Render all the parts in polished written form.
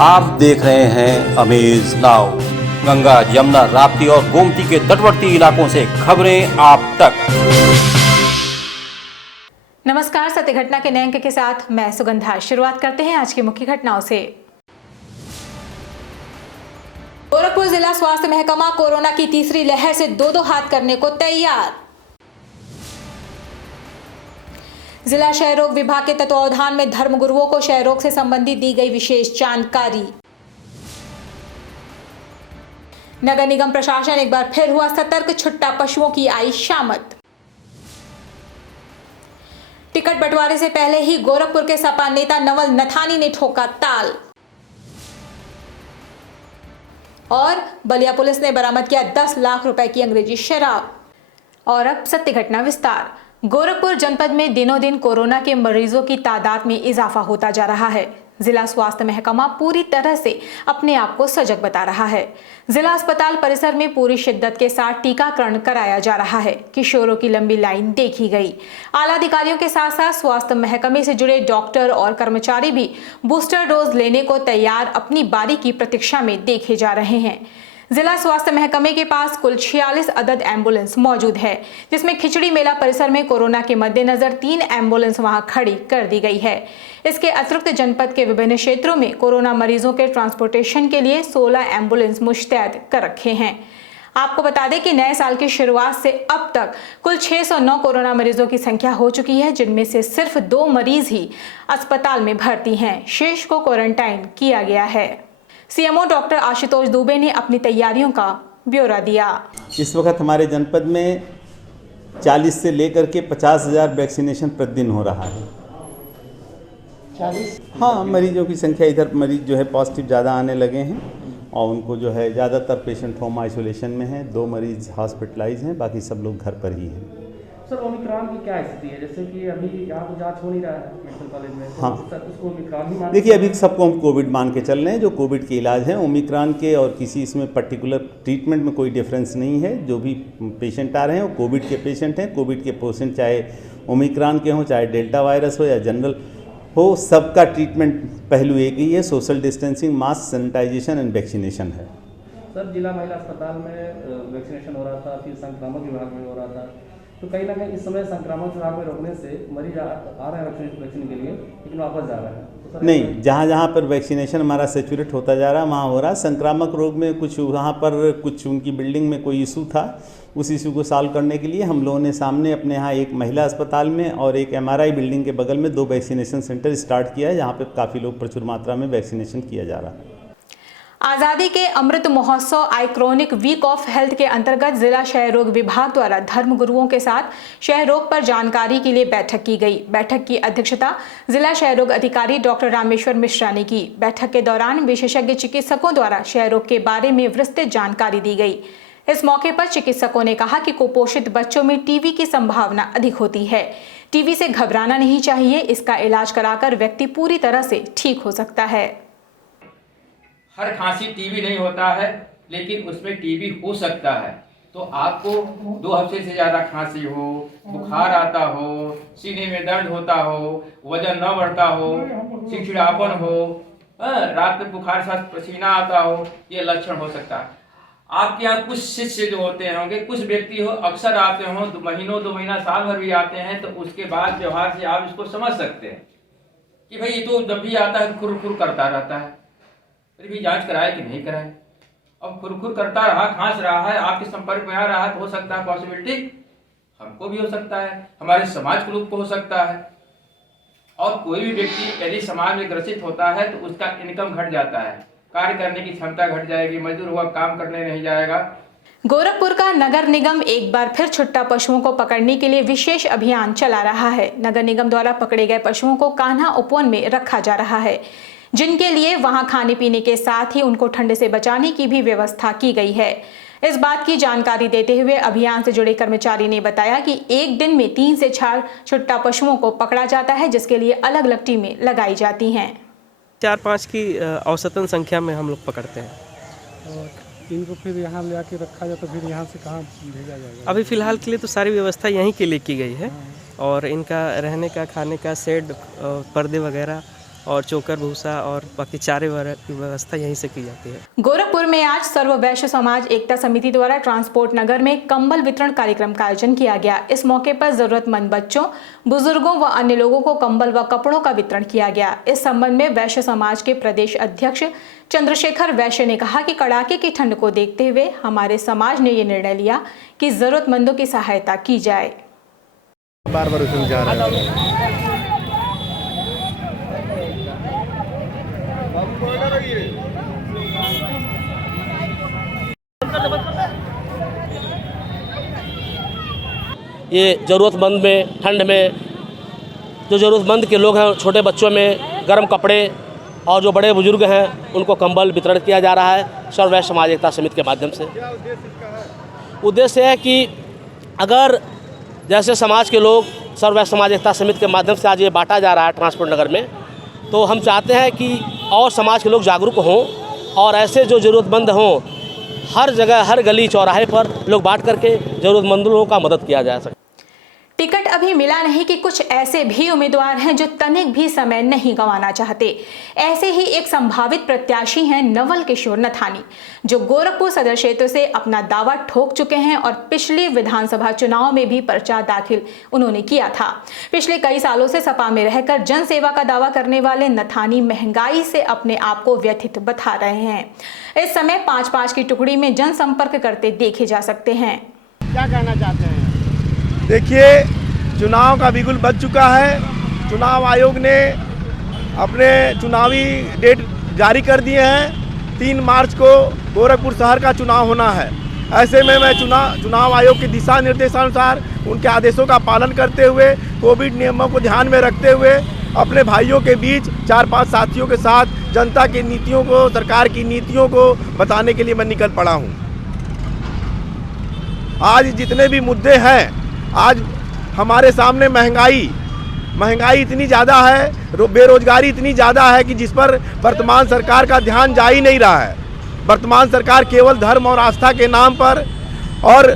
आप देख रहे हैं अमेज नाउ। गंगा, यमुना, राप्ती और गोमती के तटवर्ती इलाकों से खबरें आप तक। नमस्कार, सत्य घटना के नए अंक के साथ मैं सुगंधा। शुरुआत करते हैं आज की मुख्य घटनाओं से। गोरखपुर जिला स्वास्थ्य महकमा कोरोना की तीसरी लहर से दो हाथ करने को तैयार। जिला क्षय रोग विभाग के तत्वावधान में धर्मगुरुओं को क्षय रोग से संबंधित दी गई विशेष जानकारी। नगर निगम प्रशासन एक बार फिर हुआ सतर्क, छुट्टा पशुओं की आई शामत। टिकट बंटवारे से पहले ही गोरखपुर के सपा नेता नवल नथानी ने ठोका ताल। और बलिया पुलिस ने बरामद किया 10 लाख रुपए की अंग्रेजी शराब। और अब सत्य घटना विस्तार। गोरखपुर जनपद में दिनों दिन कोरोना के मरीजों की तादाद में इजाफा होता जा रहा है। जिला स्वास्थ्य महकमा पूरी तरह से अपने आप को सजग बता रहा है। जिला अस्पताल परिसर में पूरी शिद्दत के साथ टीकाकरण कराया जा रहा है। किशोरों की लंबी लाइन देखी गई। आला अधिकारियों के साथ साथ स्वास्थ्य महकमे से जुड़े डॉक्टर और कर्मचारी भी बूस्टर डोज लेने को तैयार अपनी बारी की प्रतीक्षा में देखे जा रहे हैं। जिला स्वास्थ्य महकमे के पास कुल 46 अदद एम्बुलेंस मौजूद है, जिसमें खिचड़ी मेला परिसर में कोरोना के मद्देनजर 3 एम्बुलेंस वहां खड़ी कर दी गई है। इसके अतिरिक्त जनपद के विभिन्न क्षेत्रों में कोरोना मरीजों के ट्रांसपोर्टेशन के लिए 16 एम्बुलेंस मुस्तैद कर रखे हैं। आपको बता दें कि नए साल की शुरुआत से अब तक कुल 609 कोरोना मरीजों की संख्या हो चुकी है, जिनमें से सिर्फ 2 मरीज ही अस्पताल में भर्ती हैं। शेष को क्वारंटाइन किया गया है। सीएमओ डॉक्टर आशुतोष दुबे ने अपनी तैयारियों का ब्यौरा दिया। इस वक्त हमारे जनपद में 40 से लेकर के 50,000 वैक्सीनेशन प्रतिदिन हो रहा है। 40? हाँ, मरीजों की संख्या इधर मरीज जो है पॉजिटिव ज़्यादा आने लगे हैं और उनको जो है ज़्यादातर पेशेंट होम आइसोलेशन में हैं। 2 मरीज हॉस्पिटलाइज हैं, बाकी सब लोग घर पर ही हैं। सर, ओमिक्रॉन की क्या स्थिति है? जैसे कि अभी यहाँ पर जांच हो नहीं रहा है मेडिकल कॉलेज में, तो हाँ, सर उसको ओमिक्रॉन ही मान। देखिए, अभी सबको हम कोविड मान के चल रहे हैं। जो कोविड के इलाज हैं ओमिक्रॉन के, और किसी इसमें पर्टिकुलर ट्रीटमेंट में कोई डिफरेंस नहीं है। जो भी पेशेंट आ रहे हैं वो कोविड के पेशेंट हैं। कोविड के पेशेंट चाहे ओमिक्रॉन के हों, चाहे डेल्टा वायरस हो या जनरल हो, सबका ट्रीटमेंट पहलू एक ही है। Social distancing, mask, sanitisation and vaccination है। सर, जिला महिला अस्पताल में वैक्सीनेशन हो रहा था, फिर संक्रामक विभाग में हो रहा था, तो कहीं ना कहीं इस समय संक्रामक विभाग में रोकने से मरीज आ रहे हैं वैक्सीन के लिए, लेकिन वापस जा रहे हैं। तो नहीं, जहाँ जहाँ पर वैक्सीनेशन हमारा सेचुरेट होता जा रहा है वहाँ हो रहा है। संक्रामक रोग में कुछ वहाँ पर कुछ उनकी बिल्डिंग में कोई इशू था, उस इशू को सॉल्व करने के लिए हम लोगों ने सामने अपने यहाँ एक महिला अस्पताल में और एक MRI बिल्डिंग के बगल में 2 वैक्सीनेशन सेंटर स्टार्ट किया है, जहाँ पर काफ़ी लोग प्रचुर मात्रा में वैक्सीनेशन किया जा रहा है। आजादी के Amrit Mahotsav आइक्रोनिक week of health के अंतर्गत जिला क्षय रोग विभाग द्वारा धर्म गुरुओं के साथ क्षय रोग पर जानकारी के लिए बैठक की गई। बैठक की अध्यक्षता जिला क्षय रोग अधिकारी डॉक्टर रामेश्वर मिश्रा ने की। बैठक के दौरान विशेषज्ञ चिकित्सकों द्वारा क्षय रोग के बारे में विस्तृत जानकारी दी गई। इस मौके पर चिकित्सकों ने कहा कि कुपोषित बच्चों में टीबी की संभावना अधिक होती है। टीबी से घबराना नहीं चाहिए। इसका इलाज कराकर व्यक्ति पूरी तरह से ठीक हो सकता है। हर खांसी टीबी नहीं होता है, लेकिन उसमें टीबी हो सकता है। तो आपको 2 हफ्ते से ज़्यादा खांसी हो, बुखार आता हो, सीने में दर्द होता हो, वजन न बढ़ता हो, चिड़चिड़ापन हो, रात में बुखार साथ पसीना आता हो, ये लक्षण हो सकता है। आपके यहाँ कुछ शिष्य जो होते होंगे, कुछ व्यक्ति हो अक्सर आते हों, 2 महीनों 2 महीना साल भर भी आते हैं, तो उसके बाद व्यवहार से आप इसको समझ सकते हैं कि भाई ये तो जब भी आता है खुर करता रहता है। फिर भी जांच कराए कि नहीं कराए। अब खुर करता रहा, खांस रहा है, आपके संपर्क में आ रहा है, तो हो सकता है पॉसिबिलिटी हमको भी हो सकता है, हमारे समाज के लोग को हो सकता है। और कोई भी व्यक्ति यदि समाज में ग्रसित होता है तो उसका इनकम घट जाता है, कार्य करने की क्षमता घट जाएगी, मजदूर हुआ काम करने नहीं जाएगा। गोरखपुर का नगर निगम एक बार फिर छुट्टा पशुओं को पकड़ने के लिए विशेष अभियान चला रहा है। नगर निगम द्वारा पकड़े गए पशुओं को कान्हा उपवन में रखा जा रहा है, जिनके लिए वहां खाने पीने के साथ ही उनको ठंड से बचाने की भी व्यवस्था की गई है। इस बात की जानकारी देते हुए अभियान से जुड़े कर्मचारी ने बताया कि एक दिन में 3 से 4 छुट्टा पशुओं को पकड़ा जाता है, जिसके लिए अलग अलग टीमें लगाई जाती हैं। 4-5 की औसतन संख्या में हम लोग पकड़ते हैं। और इनको फिर यहाँ ले आके रखा जाए तो फिर यहाँ से कहाँ भेजा जाएगा? अभी फ़िलहाल के लिए तो सारी व्यवस्था यहीं के लिए की गई है, और इनका रहने का, खाने का, शेड, पर्दे वगैरह और चोकर भूसा और बाकी चारे वगैरह की व्यवस्था यहीं से की जाती है। गोरखपुर में आज सर्व वैश्य समाज एकता समिति द्वारा ट्रांसपोर्ट नगर में कंबल वितरण कार्यक्रम का आयोजन किया गया। इस मौके पर जरूरतमंद बच्चों, बुजुर्गों व अन्य लोगों को कंबल व कपड़ों का वितरण किया गया। इस संबंध में वैश्य समाज के प्रदेश अध्यक्ष चंद्रशेखर वैश्य ने कहा कि कड़ाके की ठंड को देखते हुए हमारे समाज ने ये निर्णय लिया कि जरूरतमंदों की सहायता की जाए। बार-बार उसमें जा रहा है। ये ज़रूरतमंद में, ठंड में जो ज़रूरतमंद के लोग हैं, छोटे बच्चों में गर्म कपड़े और जो बड़े बुजुर्ग हैं उनको कंबल वितरण किया जा रहा है सर्व वैश्य समाज एकता समिति के माध्यम से। उद्देश्य है कि अगर जैसे समाज के लोग सर्व वैश्य समाज एकता समिति के माध्यम से आज ये बांटा जा रहा है ट्रांसपोर्ट नगर में, तो हम चाहते हैं कि और समाज के लोग जागरूक हों और ऐसे जो ज़रूरतमंद हों हर जगह, हर गली चौराहे पर लोग बांट करके ज़रूरतमंद लोगों का मदद किया जा सके। टिकट अभी मिला नहीं कि कुछ ऐसे भी उम्मीदवार हैं जो तनिक भी समय नहीं गंवाना चाहते। ऐसे ही एक संभावित प्रत्याशी हैं नवल किशोर नथानी, जो गोरखपुर सदर क्षेत्र से अपना दावा ठोक चुके हैं और पिछले विधानसभा चुनाव में भी पर्चा दाखिल उन्होंने किया था। पिछले कई सालों से सपा में रहकर जन सेवा का दावा करने वाले नथानी महंगाई से अपने आप को व्यथित बता रहे हैं। इस समय 5-5 की टुकड़ी में जनसंपर्क करते देखे जा सकते हैं। क्या कहना चाहते हैं? देखिए, चुनाव का बिगुल बज चुका है। चुनाव आयोग ने अपने चुनावी डेट जारी कर दिए हैं। 3 मार्च को गोरखपुर शहर का चुनाव होना है। ऐसे में मैं चुनाव आयोग के दिशा निर्देशानुसार उनके आदेशों का पालन करते हुए, कोविड नियमों को ध्यान में रखते हुए अपने भाइयों के बीच 4-5 साथियों के साथ जनता की नीतियों को, सरकार की नीतियों को बताने के लिए मैं निकल पड़ा हूँ। आज जितने भी मुद्दे हैं, आज हमारे सामने महंगाई इतनी ज़्यादा है, बेरोजगारी इतनी ज़्यादा है कि जिस पर वर्तमान सरकार का ध्यान जा ही नहीं रहा है। वर्तमान सरकार केवल धर्म और आस्था के नाम पर और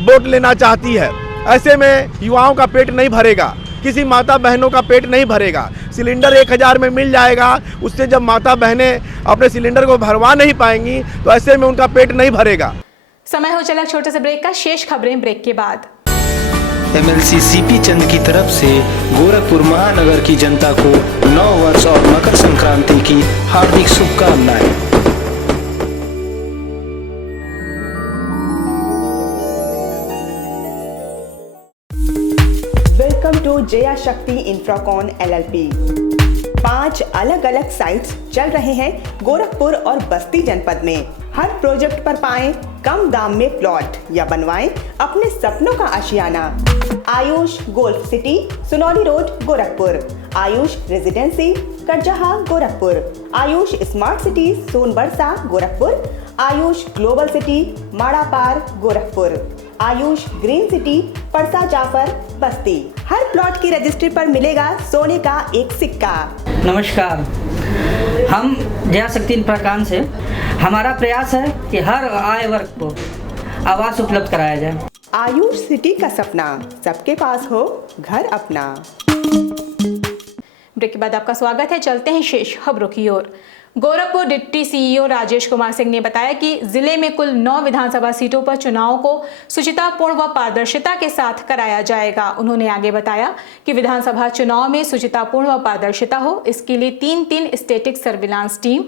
वोट लेना चाहती है। ऐसे में युवाओं का पेट नहीं भरेगा, किसी माता बहनों का पेट नहीं भरेगा। सिलेंडर 1000 में मिल जाएगा, उससे जब माता बहनें अपने सिलेंडर को भरवा नहीं पाएंगी तो ऐसे में उनका पेट नहीं भरेगा। समय हो चला छोटे से ब्रेक का। शेष खबरें ब्रेक के बाद। MLC CP चंद की तरफ से गोरखपुर महानगर की जनता को नव वर्ष और मकर संक्रांति की हार्दिक शुभकामनाएं। वेलकम टू जया शक्ति इंफ्राकॉन LLP। 5 अलग अलग साइट्स चल रहे हैं गोरखपुर और बस्ती जनपद में। हर प्रोजेक्ट पर पाएं कम दाम में प्लॉट या बनवाएं अपने सपनों का आशियाना। Ayush Golf City, Sunauli road, Gorakhpur. Ayush Residency, Karjaha, Gorakhpur. Ayush Smart City, Sonbarsa, Gorakhpur. Ayush Global City, Marapar, Gorakhpur. Ayush Green City, Parsa Jafar, Basti. हर प्लॉट की रजिस्ट्री पर मिलेगा सोने का एक सिक्का। नमस्कार, हम जया शक्ति इंफ्राकॉन से हमारा प्रयास है कि हर आय वर्ग को आवास उपलब्ध कराया जाए। आयुष सिटी का सपना, सबके पास हो घर अपना। ब्रेक के बाद आपका स्वागत है। चलते हैं शेष खबरों की ओर। गोरखपुर डिप्टी CEO राजेश कुमार सिंह ने बताया कि जिले में कुल 9 विधानसभा सीटों पर चुनाव को शुचितापूर्ण व पारदर्शिता के साथ कराया जाएगा। उन्होंने आगे बताया कि विधानसभा चुनाव में शुचितापूर्ण व पारदर्शिता हो, इसके लिए 3 static surveillance team,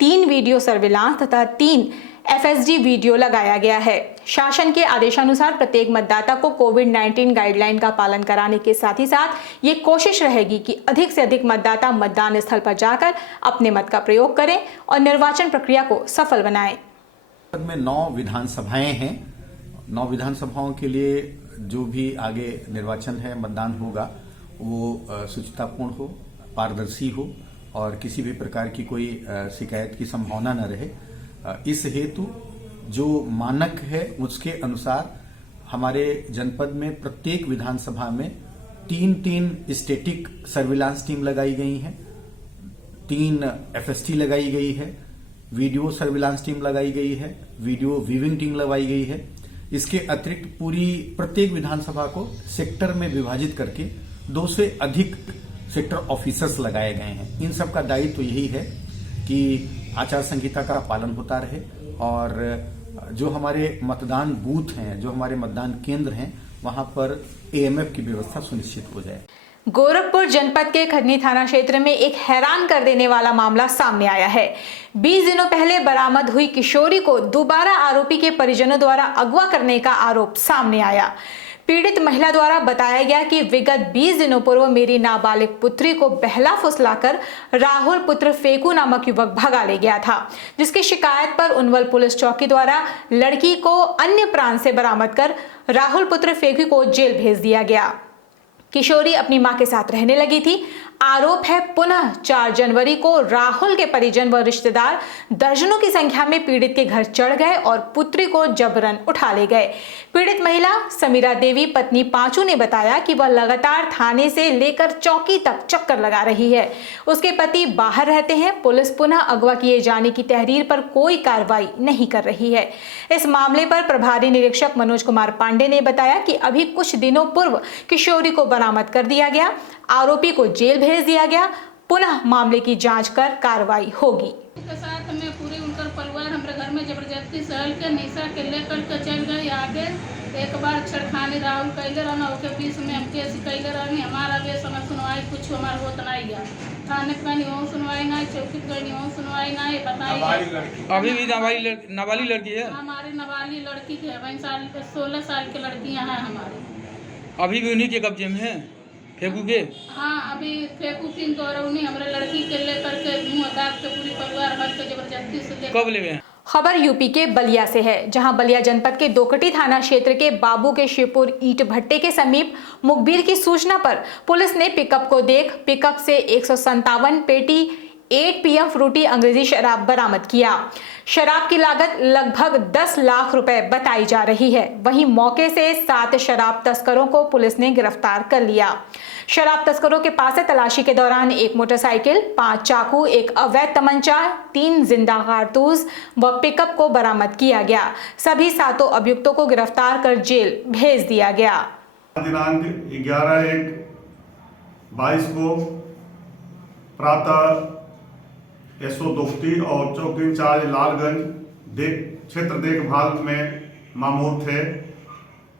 3 video surveillance तथा 3 FSD वीडियो लगाया गया है। शासन के आदेशानुसार प्रत्येक मतदाता को कोविड-19 गाइडलाइन का पालन कराने के साथ ही साथ ये कोशिश रहेगी कि अधिक से अधिक मतदाता मतदान स्थल पर जाकर अपने मत का प्रयोग करें और निर्वाचन प्रक्रिया को सफल बनाएं। में 9 विधानसभाएं हैं। 9 विधानसभाओं के लिए जो भी आगे निर्वाचन है, मतदान होगा, वो शुचितापूर्ण हो, पारदर्शी हो और किसी भी प्रकार की कोई शिकायत की संभावना न रहे। इस हेतु जो मानक है उसके अनुसार हमारे जनपद में प्रत्येक विधानसभा में 3 स्टैटिक सर्विलांस टीम लगाई गई हैं, 3 FST लगाई गई है, वीडियो सर्विलांस टीम लगाई गई है, वीडियो व्यूइंग टीम लगाई गई है। इसके अतिरिक्त प्रत्येक विधानसभा को सेक्टर में विभाजित करके 2 से अधिक सेक्टर ऑफिसर्स लगाए गए हैं। इन सब का दायित्व तो यही है कि आचार संहिता का पालन होता रहे और जो हमारे मतदान बूथ हैं, जो हमारे मतदान केंद्र हैं, वहां पर एएमएफ की व्यवस्था सुनिश्चित हो जाए। गोरखपुर जनपद के खरनी थाना क्षेत्र में एक हैरान कर देने वाला मामला सामने आया है। 20 दिनों पहले बरामद हुई किशोरी को दोबारा आरोपी के परिजनों द्वारा अगवा करने का आरोप सामने आया। पीड़ित महिला द्वारा बताया गया कि विगत 20 दिनों पूर्व मेरी नाबालिग पुत्री को बहला फुसलाकर राहुल पुत्र फेकू नामक युवक भगा ले गया था, जिसकी शिकायत पर उनवल पुलिस चौकी द्वारा लड़की को अन्य प्रांत से बरामद कर राहुल पुत्र फेकू को जेल भेज दिया गया। किशोरी अपनी मां के साथ रहने लगी थी। आरोप है पुनः 4 जनवरी को राहुल के परिजन व रिश्तेदार दर्जनों की संख्या में पीड़ित के घर चढ़ गए और पुत्री को जबरन उठा ले गए। पीड़ित महिला समीरा देवी पत्नी पांचू ने बताया कि वह लगातार थाने से लेकर चौकी तक चक्कर लगा रही है। उसके पति बाहर रहते हैं। पुलिस पुनः अगवा किए जाने की तहरीर पर कोई कार्रवाई नहीं कर रही है। इस मामले पर प्रभारी निरीक्षक मनोज कुमार पांडे ने बताया कि अभी कुछ दिनों पूर्व किशोरी को बरामद कर दिया गया, आरोपी को जेल भेज दिया गया। पुनः मामले की जांच कर कार्रवाई होगी। के साथ में पूरे उनका परिवार हमारे घर में जबरदस्ती सहल के निशा के लेकर के चल गए आगे। एक बार छड़खानी राहुल कैले रहना ओके बीच में हम केस कैले रहनी हमारा बेस में सुनवाई कुछ हमारा होता नहीं गया। थाने पे नहीं सुनवाई नहीं, चौकी पे नहीं सुनवाई नहीं। बताइए अभी भी नाबालिग लड़की है? हमारी नाबालिग लड़की है, 16 साल की लड़कियां हैं हमारी। अभी भी उन्हीं के कब्जे में है फेकू के? हाँ, अभी फेकू तीन तो उन्हीं हमारे लड़की के लेकर के मुँह दाग के पूरी परिवार भर के जबरदस्ती से कब ले गए? खबर यूपी के बलिया से है, जहां बलिया जनपद के दोकटी थाना क्षेत्र के बाबू के शिवपुर ईंट भट्टे के समीप मुखबिर की सूचना पर पुलिस ने पिकअप को देख पिकअप से 157 पेटी 8 PM फ्रूटी अंग्रेजी शराब बरामद किया। शराब की लागत लगभग 10 लाख रुपए बताई जा रही है। वहीं मौके से 7 शराब तस्करों को पुलिस ने गिरफ्तार कर लिया। शराब तस्करों के पास से तलाशी के दौरान एक मोटरसाइकिल, 5 चाकू, एक अवैध तमंचा, 3 जिंदा कारतूस व पिकअप को बरामद किया गया। सभी 7 अभियुक्तों को गिरफ्तार कर जेल भेज दिया गया। दिनांक 11/1/22 को प्रातः एसओ दोकटी और चौकी इंचार्ज लालगंज क्षेत्र देखभाल में मामूर थे।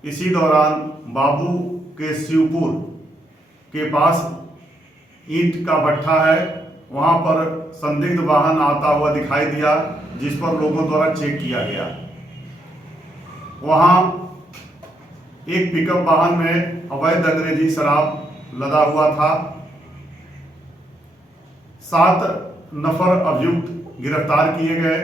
इसी दौरान बाबू के शिवपुर के पास ईंट का भट्ठा है, वहां पर संदिग्ध वाहन आता हुआ दिखाई दिया, जिस पर लोगों द्वारा चेक किया गया। वहां एक पिकअप वाहन में अवैध अंग्रेजी शराब लदा हुआ था। 7 नफर अभियुक्त गिरफ्तार किए गए।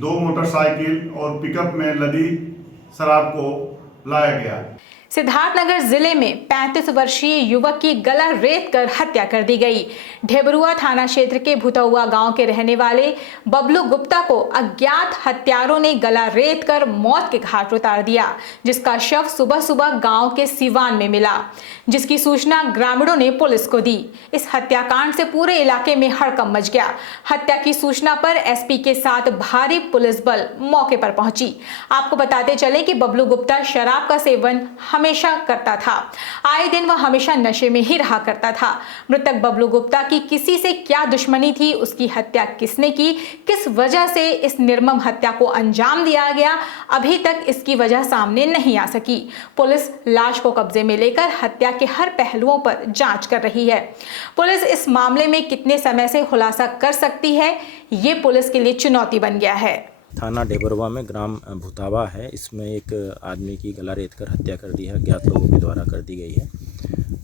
2 मोटरसाइकिल और पिकअप में लदी शराब को लाया गया। सिद्धार्थनगर जिले में 35 वर्षीय युवक की गला रेत कर हत्या कर दी गई। ढेबरुआ थाना क्षेत्र के भुतौआ गांव के रहने वाले बबलू गुप्ता को अज्ञात हत्यारों ने गला रेत कर मौत के घाट उतार दिया, जिसका शव सुबह सुबह गांव के सिवान में मिला, जिसकी सूचना ग्रामीणों ने पुलिस को दी। इस हत्याकांड से पूरे इलाके में हड़कंप मच गया। हत्या की सूचना पर एसपी के साथ भारी पुलिस बल मौके पर पहुंची। आपको बताते चले कि बबलू गुप्ता शराब का सेवन हमेशा करता था। आए दिन वह हमेशा नशे में ही रहा करता था। मृतक बबलू गुप्ता की किसी से क्या दुश्मनी थी, उसकी हत्या किसने की, किस वजह से इस निर्मम हत्या को अंजाम दिया गया, अभी तक इसकी वजह सामने नहीं आ सकी। पुलिस लाश को कब्जे में लेकर हत्या के हर पहलुओं पर जांच कर रही है। पुलिस इस मामले में कितने समय से खुलासा कर सकती है, ये पुलिस के लिए चुनौती बन गया है। थाना डेबरवा में ग्राम भुतावा है, इसमें एक आदमी की गला रेत कर हत्या कर दी है, अज्ञात लोगों के द्वारा कर दी गई है।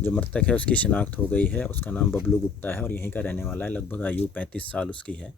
जो मृतक है उसकी शिनाख्त हो गई है। उसका नाम बबलू गुप्ता है और यहीं का रहने वाला है। लगभग आयु 35 साल उसकी है।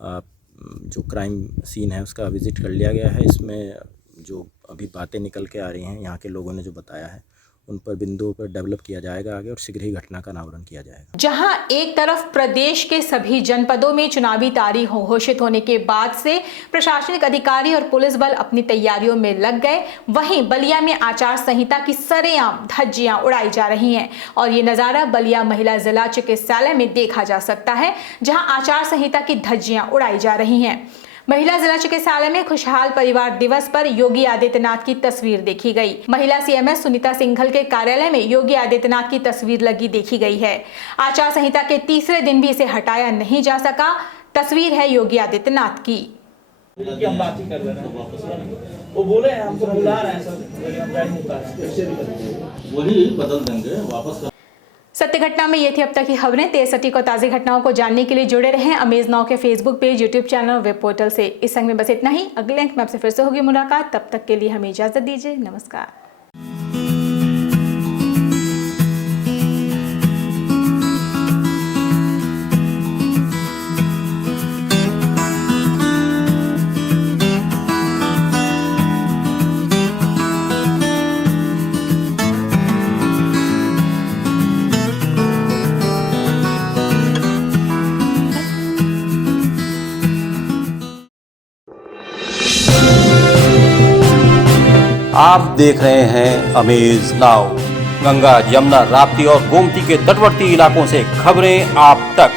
जो क्राइम सीन है उसका विजिट कर लिया गया है। इसमें जो अभी बातें निकल के आ रही हैं यहाँ के लोगों ने जो बताया है, उन पर बिंदुओं पर डेवलप किया जाएगा आगे और शीघ्र ही घटना का अनावरण किया जाएगा। जहां एक तरफ प्रदेश के सभी जनपदों में चुनावी तारीख घोषित होने के बाद से प्रशासनिक अधिकारी और पुलिस बल अपनी तैयारियों में लग गए, वहीं बलिया में आचार संहिता की सरेआम धज्जियां उड़ाई जा रही हैं। और ये नज़ारा बलिया महिला जिला चिकित्सालय में देखा जा सकता है, जहां आचार संहिता की धज्जियां उड़ाई जा रही हैं। महिला जिला चिकित्सालय में खुशहाल परिवार दिवस पर योगी आदित्यनाथ की तस्वीर देखी गई। महिला सीएमएस सुनीता सिंघल के कार्यालय में योगी आदित्यनाथ की तस्वीर लगी देखी गई है। आचार संहिता के तीसरे दिन भी इसे हटाया नहीं जा सका। तस्वीर है योगी आदित्यनाथ की। हम बात ही कर रहे हैं, वो बोले हैं हमको बुला रहे हैं सर, वही बदल देंगे वापस। सत्य घटना में ये थी अब तक की खबरें। तेज सटीक और ताज़ी घटनाओं को जानने के लिए जुड़े रहें अमेज नाउ के फेसबुक पेज, यूट्यूब चैनल और वेब पोर्टल से। इस अंक में बस इतना ही। अगले अंक में आपसे फिर से होगी मुलाकात। तब तक के लिए हमें इजाजत दीजिए। नमस्कार। आप देख रहे हैं अमेज नाउ। गंगा, यमुना, राप्ती और गोमती के तटवर्ती इलाकों से खबरें आप तक।